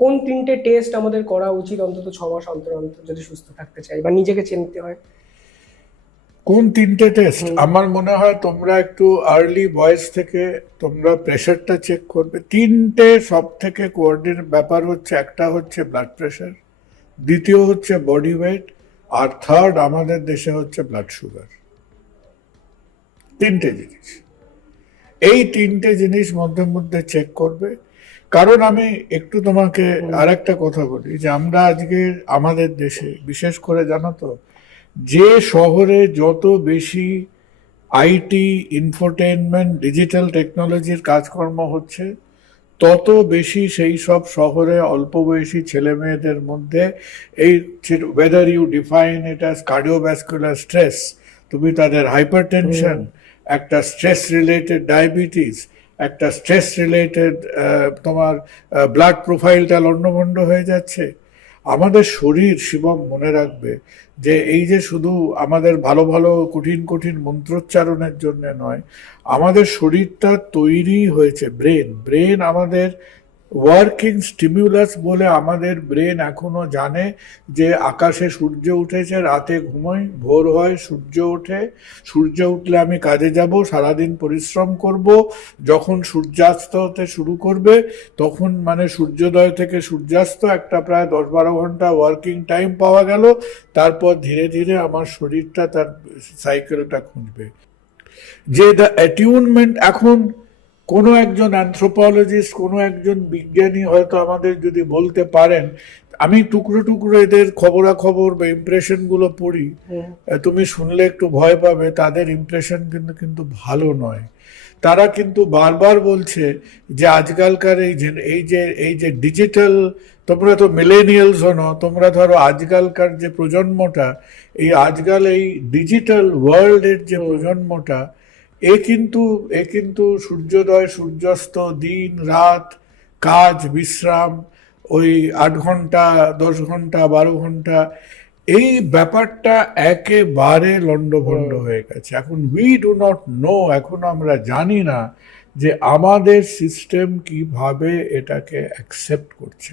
কোন তিনটে টেস্ট আমাদের করা উচিত অন্তত 6 মাস অন্তর অন্তর, যদি সুস্থ থাকতে চাই বা নিজেকে চিনতে হয়? কোন তিনটে টেস্ট? হুম। আমার মনে হয় তোমরা একটু আর্লি বয়স থেকে তোমরা প্রেশারটা চেক করবে। তিনটে সব থেকে কোঅর্ডিনেট ব্যাপার হচ্ছে, একটা হচ্ছে ব্লাড প্রেশার, দ্বিতীয় হচ্ছে বডি ওয়েট, আর থার্ড আমাদের দেশে হচ্ছে ব্লাড সুগার। তিনটে জিনিস, এই তিনটে জিনিস মধ্যে মধ্যে চেক করবে। কারণ আমি একটু তোমাকে হুম। আর একটা কথা বলি, যে আমরা আজকে আমাদের দেশে বিশেষ করে জানো তো, যে শহরে যত বেশি আইটি, ইনফোটেনমেন্ট, ডিজিটাল টেকনোলজির কাজকর্ম হচ্ছে, তত বেশি সেই সব শহরে অল্প বয়সী ছেলে মেয়েদের মধ্যে এই, whether you define it as cardiovascular stress, তুমি তাদের হাইপার হুম। টেনশন, একটা স্ট্রেস রিলেটেড ডায়াবেটিস, একটা স্ট্রেস রিলেটেড তোমার ব্লাড প্রোফাইলটা লন্ডভন্ড হয়ে যাচ্ছে। আমাদের শরীর, শিবম মনে রাখবে, যে এই যে শুধু আমাদের ভালো ভালো কঠিন কঠিন মন্ত্রোচ্চারণের জন্য নয়, আমাদের শরীরটা তৈরি হয়েছে, ব্রেন ব্রেন আমাদের ওয়ার্কিং স্টিমিউলাস বলে আমাদের ব্রেন এখনো জানে যে আকাশে সূর্য উঠেছে, রাতে ঘুমোই, ভোর হয়, সূর্য ওঠে, সূর্য উঠলে আমি কাজে যাব, সারাদিন পরিশ্রম করব, যখন সূর্যাস্ত হতে শুরু করবে তখন মানে সূর্যোদয় থেকে সূর্যাস্ত একটা প্রায় 10-12 ঘন্টা ওয়ার্কিং টাইম পাওয়া গেল, তারপর ধীরে ধীরে আমার শরীরটা তার সাইকেলটা খুঁজবে। যে দ্য অ্যাটিউনমেন্ট এখন, কোনো একজন অ্যানথ্রোপোলজিস্ট, কোনো একজন বিজ্ঞানী হয়তো আমাদের যদি বলতে পারেন, আমি টুকরো টুকরো এদের খবরাখবর বা ইমপ্রেশন গুলো পড়ি, হুম। তুমি শুনলে একটু ভয় পাবে, তাদের ইমপ্রেশন কিন্তু কিন্তু ভালো নয়। তারা কিন্তু বারবার বলছে যে আজকালকার এই যে ডিজিটাল, তোমরা তো মিলেনিয়ালস হনো, তোমরা ধরো আজকালকার যে প্রজন্মটা, এই আজকাল এই ডিজিটাল ওয়ার্ল্ডের যে হুম। প্রজন্মটা, এ কিন্তু সূর্যোদয় সূর্যাস্ত, দিন রাত, কাজ বিশ্রাম, ওই 8 ঘন্টা, 10 ঘন্টা, 12 ঘন্টা, এই ব্যাপারটা একেবারে লন্ডভন্ড হুম। হয়ে গেছে। এখন উই ডু নট নো, এখন আমরা জানি না যে আমাদের সিস্টেম কিভাবে এটাকে অ্যাকসেপ্ট করছে।